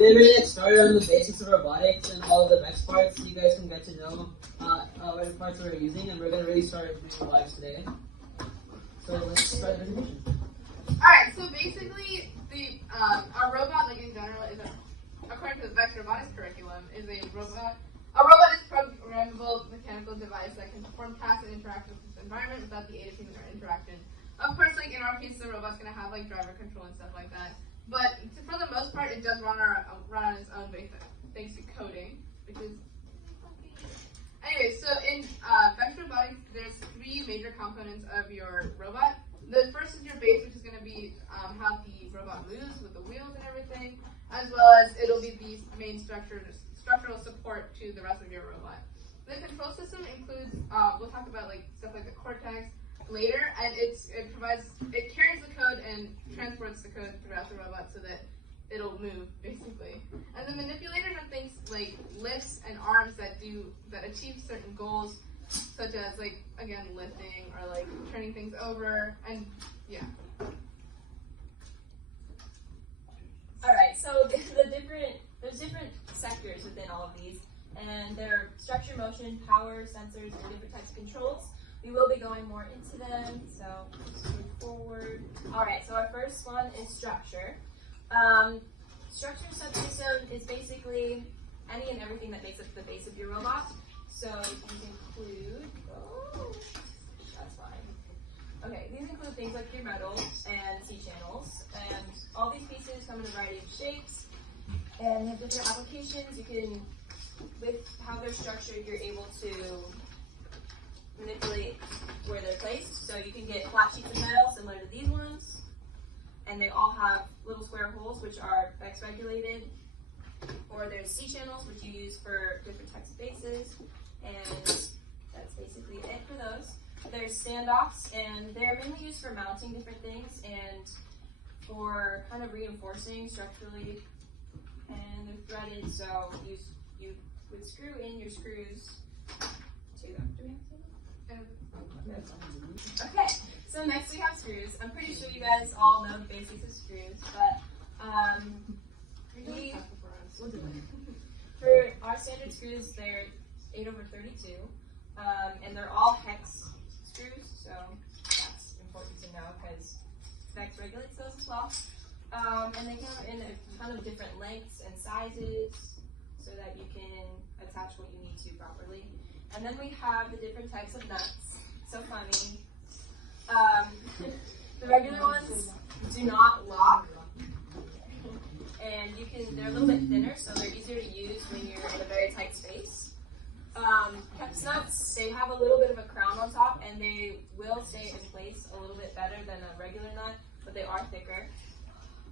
They really get started on the basics of robotics and all of the VEX parts, so you guys can get to know what the parts we're using, and we're going to really start doing lives today. So let's start the presentation. Alright, so basically, our robot, like in general, is according to the VEX Robotics curriculum, is a robot. A robot is a programmable mechanical device that can perform tasks and interact with its environment without the aid of human interaction. Of course, like in our case, the robot's going to have like driver control and stuff like that. But for the most part, it does run on its own thanks to coding, which is funky. Anyway, so in VEX Robotics, there's 3 major components of your robot. The first is your base, which is going to be how the robot moves with the wheels and everything, as well as it'll be the main structural support to the rest of your robot. The control system includes, we'll talk about like stuff like the cortex later, and it carries the code and transports the code throughout the robot so that it'll move basically. And the manipulators are things like lifts and arms that achieve certain goals, such as like again lifting or like turning things over, and yeah. All right, so there's different sectors within all of these, and they're structure, motion, power, sensors, and different types of controls. We will be going more into them, so let's move forward. All right, so our first one is structure. Structure subsystem is basically any and everything that makes up the base of your robot. So these include, that's fine. Okay, these include things like your metals and C-channels, and all these pieces come in a variety of shapes, and they have different applications. You can, with how they're structured, you're able to manipulate where they're placed. So you can get flat sheets of metal similar to these ones, and they all have little square holes which are VEX regulated. Or there's C-channels which you use for different types of bases, and that's basically it for those. There's standoffs, and they're mainly used for mounting different things and for kind of reinforcing structurally. And they're threaded, so you would screw in your screws to them. Do we have to? Okay, so next we have screws. I'm pretty sure you guys all know the basics of screws, but for our standard screws, they're 8/32, and they're all hex screws, so that's important to know because VEX regulates those as well. And they come in a ton of different lengths and sizes so that you can attach what you need to properly. And then we have the different types of nuts. So funny. The regular ones do not lock, and they're a little bit thinner, so they're easier to use when you're in a very tight space. Hex nuts, they have a little bit of a crown on top, and they will stay in place a little bit better than a regular nut, but they are thicker.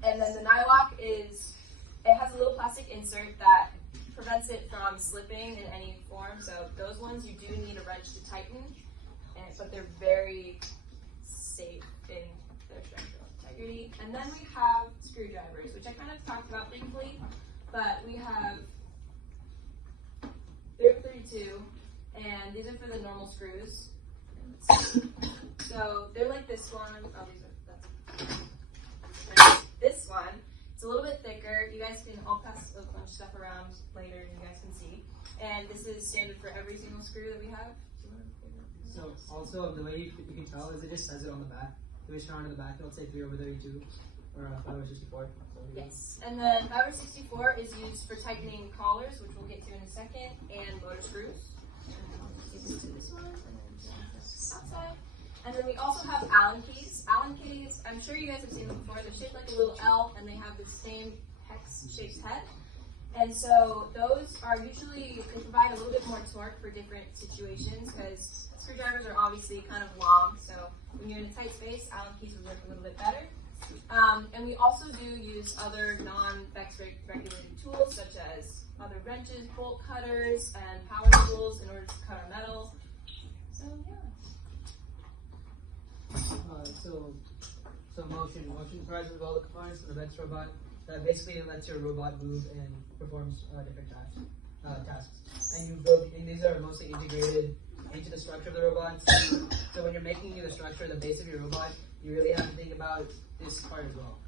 And then the nylock it has a little plastic insert that prevents it from slipping in any form. So those ones you do need a wrench to tighten, but they're very safe in their structural integrity. And then we have screwdrivers, which I kind of talked about briefly, but we have, they're 32, and these are for the normal screws. So they're like this one. Oh, this one, it's a little bit thicker. You guys can, I'll pass a bunch of stuff around later and you guys can see. And this is standard for every single screw that we have. So also, the way you can tell is it just says it on the back. If you turn on the back, it'll say 3/32 or 5/64. Yes, and then 5/64 is used for tightening collars, which we'll get to in a second, and motor screws. To this one, and then outside. And then we also have Allen keys. Allen keys, I'm sure you guys have seen them before. They're shaped like a little L, and they have the same hex-shaped head. And so those are usually, they provide a little bit more torque for different situations, because screwdrivers are obviously kind of long, so when you're in a tight space, Allen keys would work a little bit better. And we also do use other non-VEX regulated tools, such as other wrenches, bolt cutters, and power tools in order to cut our metal. So yeah. So motion comprises of all the components of the VEX robot that basically lets your robot move and performs different tasks. And these are mostly integrated into the structure of the robot. So when you're making the structure, the base of your robot, you really have to think about this part as well.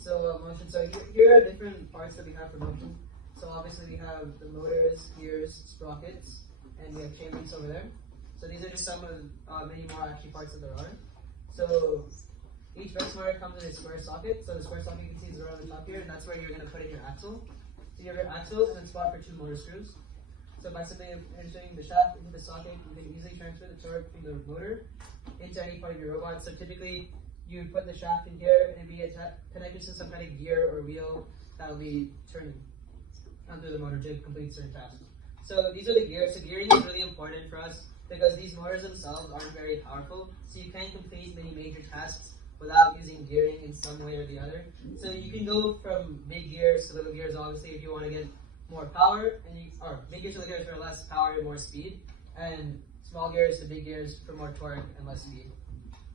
So motion. So here are different parts that we have for motion. So obviously we have the motors, gears, sprockets, and we have chain links over there. So these are just some of many more actually parts that there are. So each VEX motor comes in a square socket. So the square socket you can see is around the top here, and that's where you're going to put in your axle. So you have your axle and then spot for 2 motor screws. So by simply entering the shaft into the socket, you can easily transfer the torque from the motor into any part of your robot. So typically, you would put the shaft in here and be connected to some kind of gear or wheel that will be turning through the motor to complete certain tasks. So these are the gears. So gearing is really important for us because these motors themselves aren't very powerful. So you can't complete many major tasks without using gearing in some way or the other. So you can go from big gears to little gears, obviously, if you want to get more power, or big gears to little gears for less power and more speed, and small gears to big gears for more torque and less speed.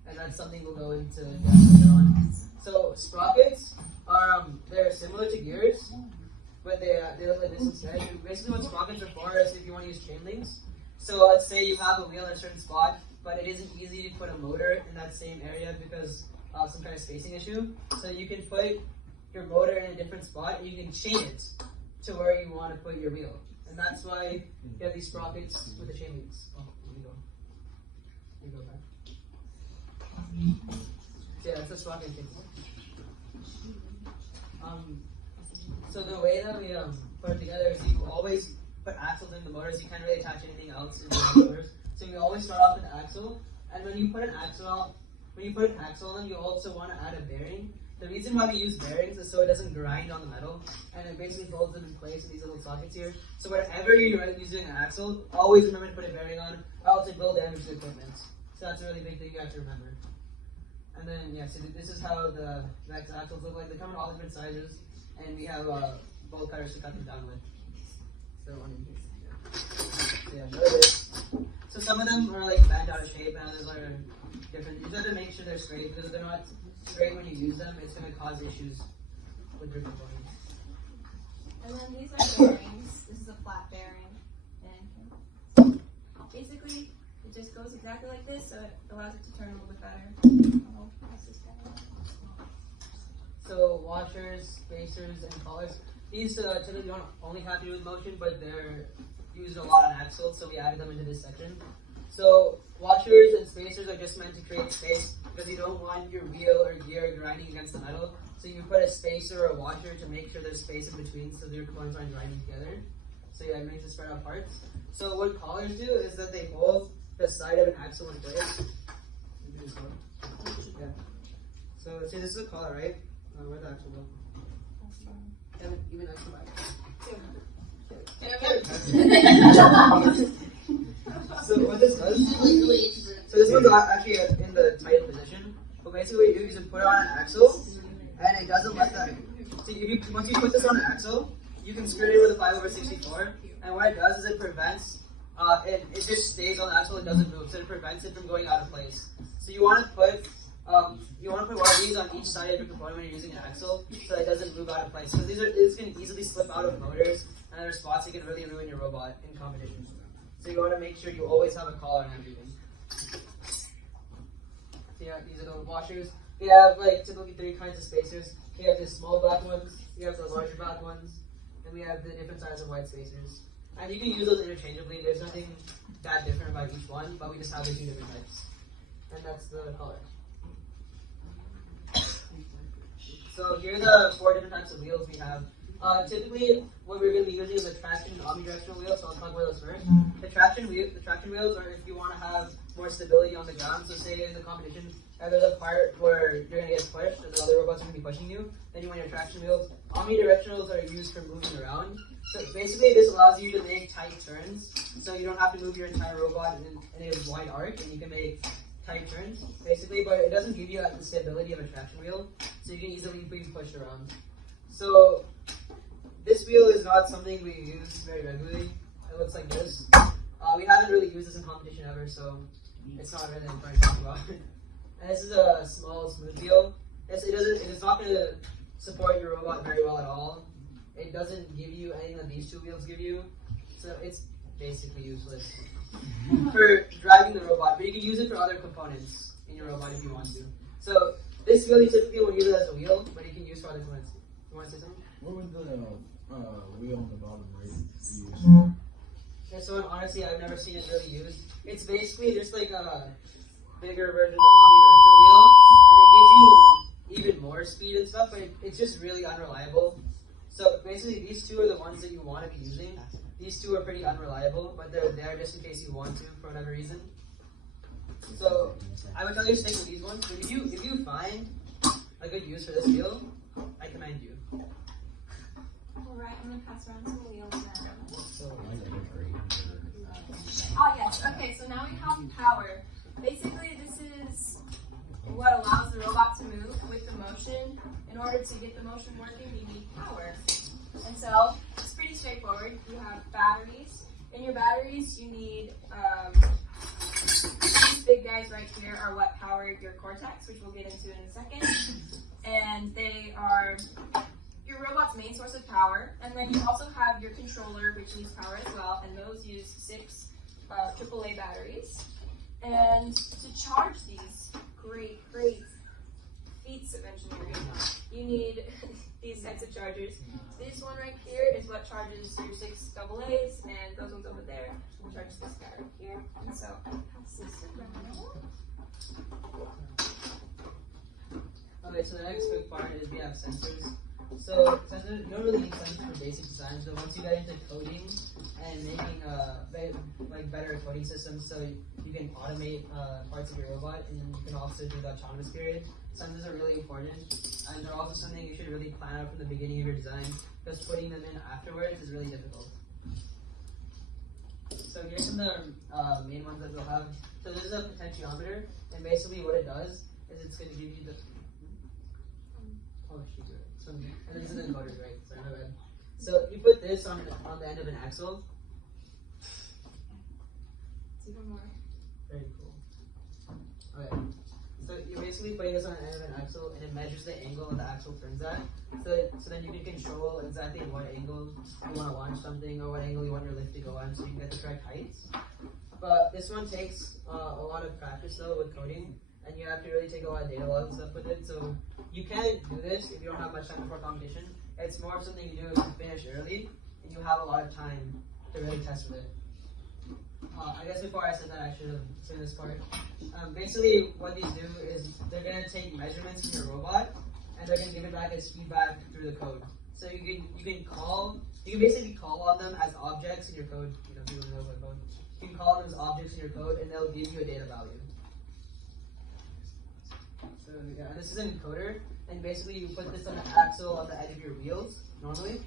And that's something we'll go into later on. So sprockets are they're similar to gears, but they look like this instead. Basically, what sprockets are for is if you want to use chain links. So let's say you have a wheel in a certain spot, but it isn't easy to put a motor in that same area because of some kind of spacing issue. So you can put your motor in a different spot and you can chain it to where you want to put your wheel. And that's why you have these sprockets with the chain links. Oh, here we go. Here we go back. So yeah, that's the sprocket chain link. So the way that we put it together is you always put axles in the motors. You can't really attach anything else in the motors. So you always start off with the axle, and when you put an axle on, you also want to add a bearing. The reason why we use bearings is so it doesn't grind on the metal, and it basically holds them in place in these little sockets here. So whenever you're using an axle, always remember to put a bearing on, or else it will damage the equipment. So that's a really big thing you have to remember. And then, yeah, so this is how the VEX axles look like. They come in all different sizes, and we have bolt cutters to cut them down with. So, yeah, another bit. So some of them are like bent out of shape, and others are different. You have to make sure they're straight, because if they're not straight when you use them, it's going to cause issues with your components. And then these are bearings. This is a flat bearing. And basically, it just goes exactly like this, so it allows it to turn a little bit better. So washers, spacers, and collars. These typically don't only have to do with motion, but they're used a lot on axles, so we added them into this section. So washers and spacers are just meant to create space because you don't want your wheel or gear grinding against the metal. So you put a spacer or a washer to make sure there's space in between so your components aren't grinding together. So yeah, it makes it spread out parts. So what collars do is that they hold the side of an axle in place. Yeah. So see, this is a collar, right? Where'd the axle go? Even axle back. So what this does? So this one's actually in the tight position. But basically, what you do is you put it on an axle, and it doesn't let that. So once you put this on an axle, you can screw it in with a 5/64, and what it does is it prevents. It just stays on the axle. It doesn't move, so it prevents it from going out of place. So you want to put one of these on each side of your component when you're using an axle, so that it doesn't move out of place. Because this can easily slip out of motors, and there are spots that can really ruin your robot in competition. So you want to make sure you always have a collar and everything. So yeah, these are the washers. We have like typically 3 kinds of spacers. We have the small black ones, we have the larger black ones, and we have the different sizes of white spacers. And you can use those interchangeably. There's nothing that different about each one, but we just have the 2 different types. And that's the color. So here are the 4 different types of wheels we have. Typically, what we're going to be using is a traction and omnidirectional wheel, so I'll talk about those first. The traction wheels are if you want to have more stability on the ground. So say in the competition, there's a part where you're going to get pushed and the other robots are going to be pushing you, then you want your traction wheels. Omnidirectionals are used for moving around. So basically, this allows you to make tight turns, so you don't have to move your entire robot in a wide arc, and you can make tight turns, basically, but it doesn't give you the stability of a traction wheel, so you can easily be pushed around. So this wheel is not something we use very regularly. It looks like this. We haven't really used this in competition ever, so it's not really important to talk about. And this is a small smooth wheel. It is not going to support your robot very well at all. It doesn't give you anything that these 2 wheels give you, so it's basically useless for driving the robot, but you can use it for other components in your robot if you want to. So This wheel you typically will use it as a wheel, but you can use for other components. You want to say something? What would the wheel on the bottom right be used? This one, honestly, I've never seen it really used. It's basically just like a bigger version of the omnidirectional wheel, and it gives you even more speed and stuff, but it's just really unreliable. So basically, these two are the ones that you want to be using. These two are pretty unreliable, but they're there just in case you want to for whatever reason. So I would tell you to stick with these ones. But if you find a good use for this wheel, I commend you. Alright, I'm going to pass around some wheels now. So, Oh yes, okay, so now we have power. Basically, this is what allows the robot to move with the motion. In order to get the motion working, you need power. And so, it's pretty straightforward. You have batteries. In your batteries, you need, these big guys right here are what power your cortex, which we'll get into in a second. And they are your robot's main source of power. And then you also have your controller, which needs power as well, and those use 6 AAA batteries. And to charge these great feats of engineering, you need these types of chargers. This one right here is what charges your 6 AA's, and those ones over there will charge this guy right here. And so I'll pass this around. okay, so the next quick part is we have sensors. So sensors, you don't really need sensors for basic design. So once you get into coding and making better coding systems, so you can automate parts of your robot, and you can also do the autonomous period. Sensors are really important, and they're also something you should really plan out from the beginning of your design, because putting them in afterwards is really difficult. So here's some of the main ones that we'll have. So this is a potentiometer, and basically what it does is it's going to give you the and this is an encoder, right? Sorry, my bad. So you put this on the end of an axle. Even more. Very cool. Okay. So you're basically putting this on the end of an axle, and it measures the angle that the axle turns at. So then you can control exactly what angle you want to launch something, or what angle you want your lift to go on, so you can get the correct heights. But this one takes a lot of practice though with coding, and you have to really take a lot of data logs and stuff with it. So you can't do this if you don't have much time before competition. It's more of something you do to finish early, and you have a lot of time to really test with it. I guess before I said that, I should have said this part. Basically, what these do is they're going to take measurements from your robot, and they're going to give it back as feedback through the code. So you can basically call on them as objects in your code. You know, people know about code. You can call them as objects in your code, and they'll give you a data value. So yeah, this is an encoder, and basically you put this on the axle on the edge of your wheels normally,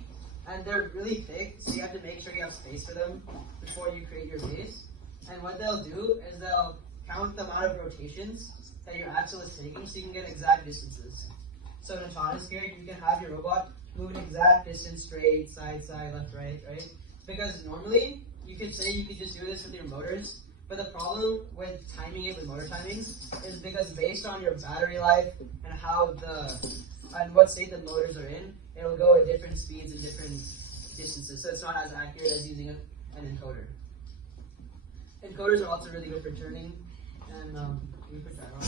and they're really thick, so you have to make sure you have space for them before you create your base. And what they'll do is they'll count the amount of rotations that your axle is taking, so you can get exact distances. So in autonomous period, you can have your robot move an exact distance straight, side, left, right? Because normally you could say you could just do this with your motors. But the problem with timing it with motor timings is because based on your battery life and and what state the motors are in, it'll go at different speeds and different distances. So it's not as accurate as using an encoder. Encoders are also really good for turning, and we put that on.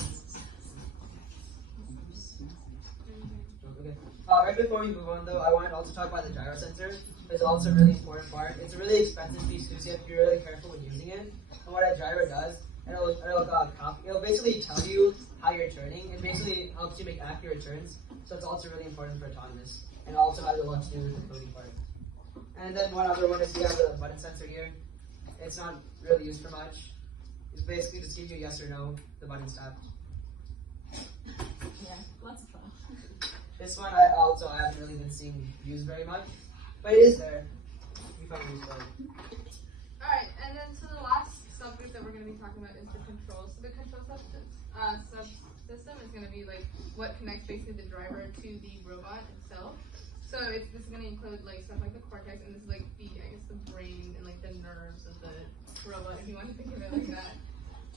Okay. Right before we move on though, I wanted to also talk about the gyro sensor. It's also a really important part. It's a really expensive piece too, so you have to be really careful when using it. And what a gyro does, it'll basically tell you how you're turning. It basically helps you make accurate turns, so it's also really important for autonomous. And it also has a lot to do with the coding part. And then one other one is we have the button sensor here. It's not really used for much. It's basically just give you a yes or no, the button's tapped. Yeah, lots of fun. This one I haven't really been seeing used very much, but it is there. You find it useful. Alright, and then so the last subgroup that we're going to be talking about is the control. So the control subsystem is going to be like what connects basically the driver to the robot itself. So this is going to include like stuff like the cortex, and this is like the brain and like the nerves of the robot, if you want to think of it like that.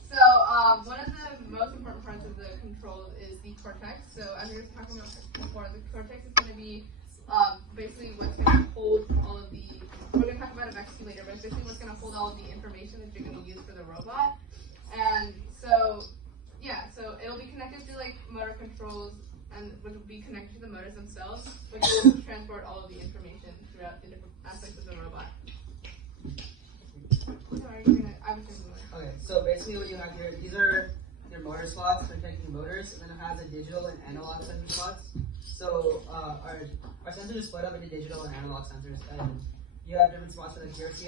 So one of the most important parts of the control is the cortex. So as we were talking about before, the cortex is going to be basically what's going to hold all of the, we're going to talk about VEX later, but it's basically what's going to hold all of the information that you're going to use for the robot. And so, yeah, so it'll be connected through like motor controls, cells, which will transport all of the information throughout the different aspects of the robot. Okay, so basically what you have here, these are your motor slots for connecting motors, and then it has a digital and analog sensor slots. So our sensors are split up into digital and analog sensors, and you have different spots for the gear. So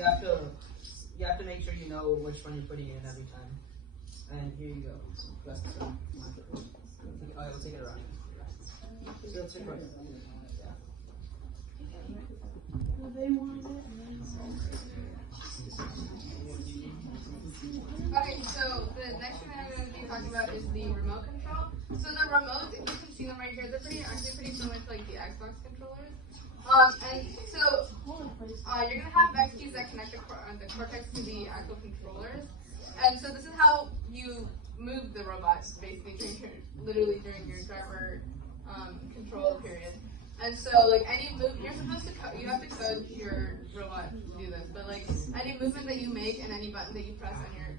you have to make sure you know which one you're putting in every time. And here you go. That's the stuff. Alright, we'll take it around. So that's your question. Okay, so the next thing I'm going to be talking about is the remote control. So the remote, you can see them right here, they're actually pretty similar to like the Xbox controllers. And so you're going to have VEX keys that connect the cortex to the actual controllers. And so this is how you move the robot, basically, literally during your driver control period. And so, like, any move, you're supposed to you have to code your robot to do this, but like, any movement that you make and any button that you press on your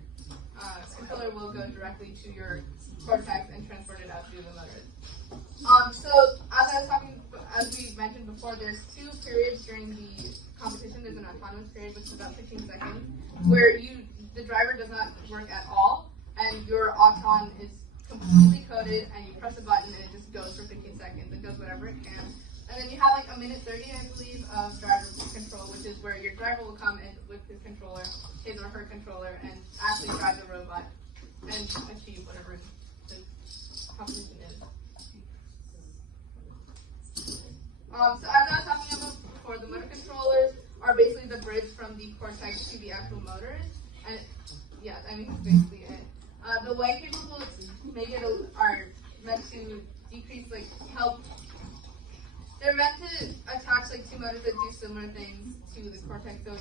controller will go directly to your cortex and transport it out through the motors. So, as we mentioned before, there's 2 periods during the competition. There's an autonomous period, which is about 15 seconds, where the driver does not work at all, and your Autotron is completely coded, and you press a button, and it just goes for 15 seconds. It does whatever it can. And then you have like a minute 30, I believe, of driver control, which is where your driver will come in with his controller, his or her controller, and actually drive the robot and achieve whatever the competition is. So as I was talking about before, the motor controllers are basically the bridge from the cortex to the actual motors. And yeah, I mean, that's basically it. The light cables will are meant to decrease, like, they're meant to attach like 2 motors that do similar things to the cortex, so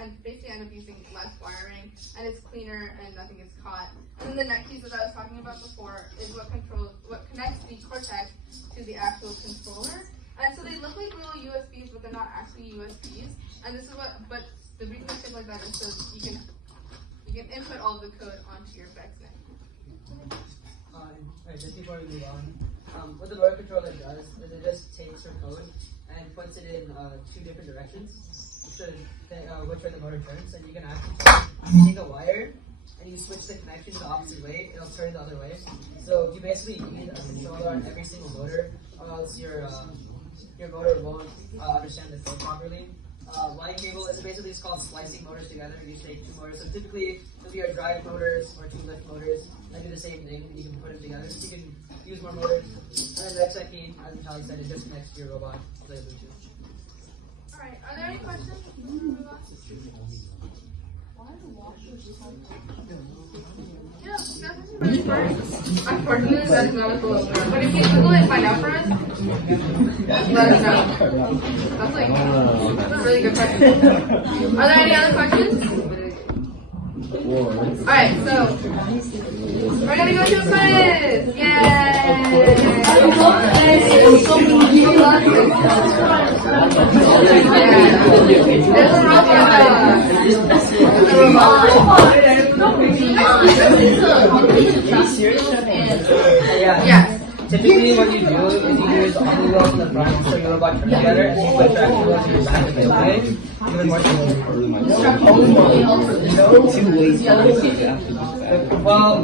and basically end up using less wiring, and it's cleaner and nothing gets caught. And then the net keys that I was talking about before is what connects the cortex to the actual controller. And so they look like little USBs, but they're not actually USBs. And this is but the reason they're shaped like that is so you can input all of the code onto your VEX net. Alright, just before we move on, what the motor controller does is it just takes your code and puts it in 2 different directions, which way the motor turns, and you can actually take a wire and you switch the connection the opposite way, it'll turn the other way. So you basically need a controller on every single motor, or else your motor won't understand the code properly. Line cable is basically called splicing motors together. You take 2 motors. So typically, it'll be your drive motors or 2 lift motors that do the same thing. You can put them together. So you can use more motors. And then the next key, as Natalie said, it just connects to your robot to the Bluetooth. Alright, are there any questions? Yeah, that's actually really first. Unfortunately, that is not a full opener. But if you Google it and find out for us, let us know. That's a really good question. Are there any other questions? Alright, so we're gonna go to a quiz! Yay! There's a Yes. Typically, what you do is you use all the wheels in the front, so your robot turns together, and you put traction wheels in the back of the way. Even more well,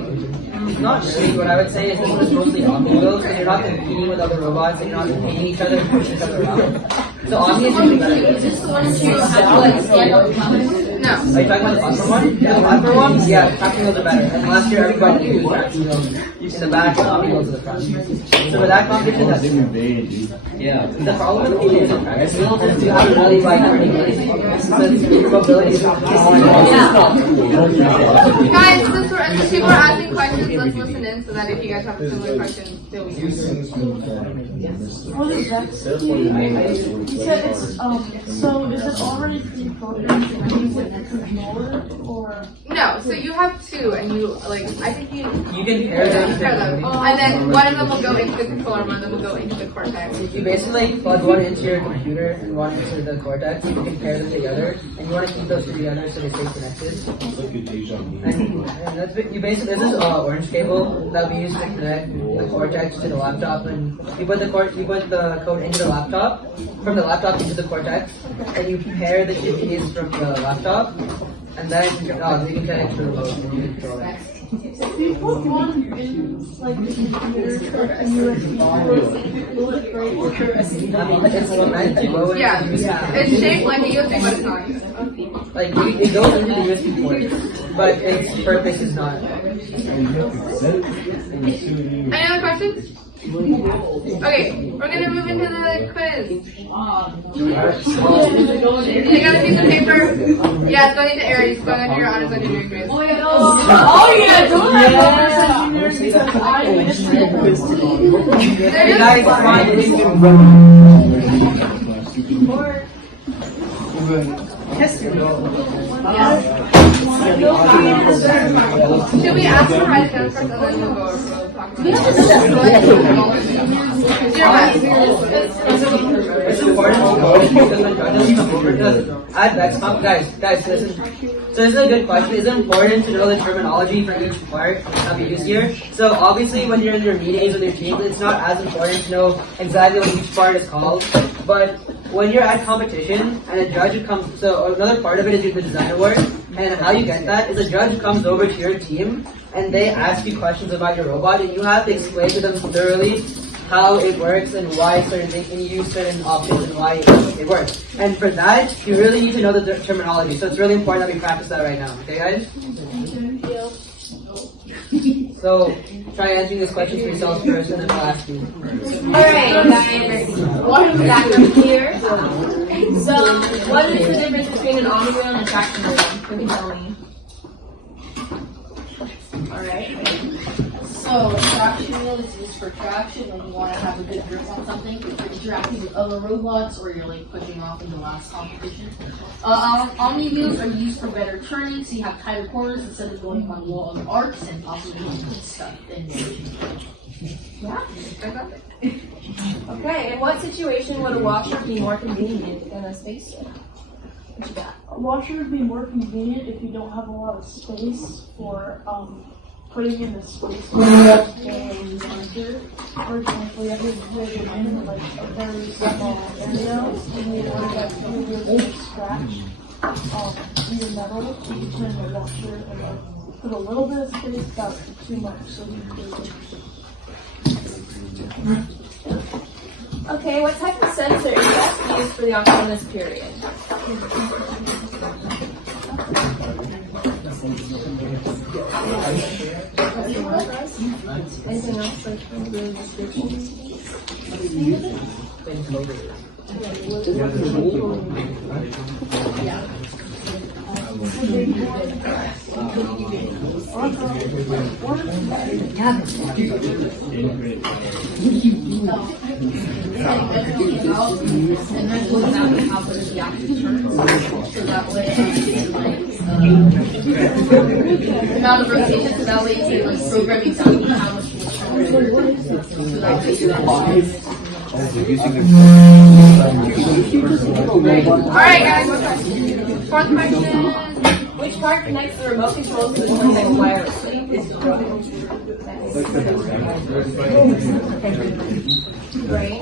not really. What I would say is this is mostly Omni wheels, and you're not competing with other robots, and you're not competing each other and pushing each other around. So Omni is really better. No. Are you talking about the platform one? The platform one? Yeah, traction wheels are better. And last year everybody used traction wheels in the back and Omni wheels in the front. So with that competition, that's yeah. The problem with the traction wheels is you have to really like so the mobility is Guys, since people are asking questions, let's listen in so that if you guys have a similar question, they'll be used. What is VEX? You said it's, so is it already pre-programmed to use it as a controller, or? No, No, so you have two, and you like. I think you can pair them. pair them, and then one of them will go into the controller, one of them will go into the cortex. You basically plug one into your computer and one into the cortex. You can pair them together, and you want to keep those two together so they stay connected. And that's you basically this is orange cable that we use to connect the cortex to the laptop, and you put the code into the laptop from the laptop into the cortex, and you pair the two keys from the laptop, and then you can connect to the remote and you can control it. If you put one in like the computer and USB will it break? It's meant to go into Yeah, the USB. it's shaped like a USB, but it's not. Like it goes into the USB port, but its purpose is not. Any other questions? Okay, we're gonna move into the quiz. You gotta see the paper. Yeah, it's going into Aries. It's going into your honors engineering quiz. Oh yeah, don't Hey guys, fine. Yes, you Should we ask to write it down first and then we'll go over? It's important guys, listen. So this is a good question. It's important to know the terminology for each part that we use here. So obviously when you're in your meetings with your team, it's not as important to know exactly what each part is called. But when you're at competition and a judge comes, so another part of it is the design award. And how you get that is a judge comes over to your team and they ask you questions about your robot, and you have to explain to them thoroughly how it works and why certain things, and you use certain options and why it works. And for that, you really need to know the terminology. So it's really important that we practice that right now. Okay, guys? So try answering this question for yourselves first, and then I'll ask you. Alright, guys. Welcome back up here. So, what is the difference between an on wheel and a traction wheel? Can you tell me? Alright. So, traction wheel is used for traction when you want to have a good grip on something. If you're interacting with other robots or you're like pushing off in the last competition. Omni wheels are used for better turning, so you have tighter corners instead of going on wall of arcs and possibly getting stuck in motion. Yeah, I got it. Okay, in what situation would a washer be more convenient than a spacer? What you got? A washer would be more convenient if you don't have a lot of space for putting in the space and center. For example, you have to put it in like a very small area, and you want that to really scratch your metal. So you turn the washer and then put a little bit of space without too much, so you can. Okay, what type of sensor is best used for the autonomous period? Anything else like from the description? And then we'll have the output of the actual turns. So that way, the amount of rotation, so that way you can like program exactly how much you turn. So that way you Alright guys, fourth question. Which part connects the remote control to the joystick wirelessly? Brain,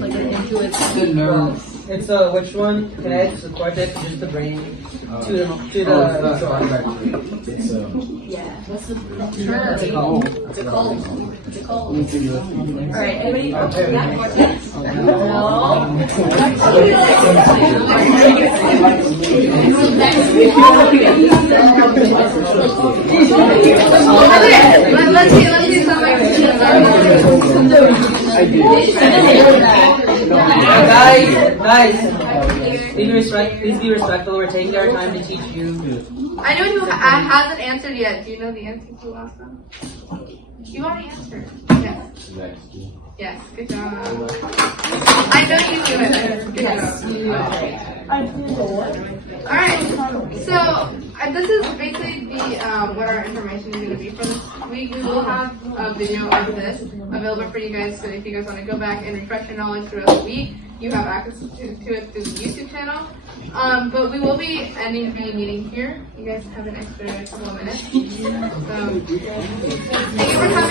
like an intuitive. It's which one connects the cortex, just the brain, to the Yeah. What's the term? What's it called? What's it called? Alright, anybody got cortex? No. Let's see Guys, please be respectful. We're taking our time to teach you. I know who hasn't answered yet. Do you know the answer to the last one? You already answered. Yes. Yes, good job. I know you do it. Good job. You do it great. I did Alright, so this is basically the what our information is going to be for this week. We will have a video of this available for you guys, so if you guys want to go back and refresh your knowledge throughout the week, you have access to it through the YouTube channel. But we will be ending the meeting here. You guys have an extra couple of minutes. So, thank you for coming.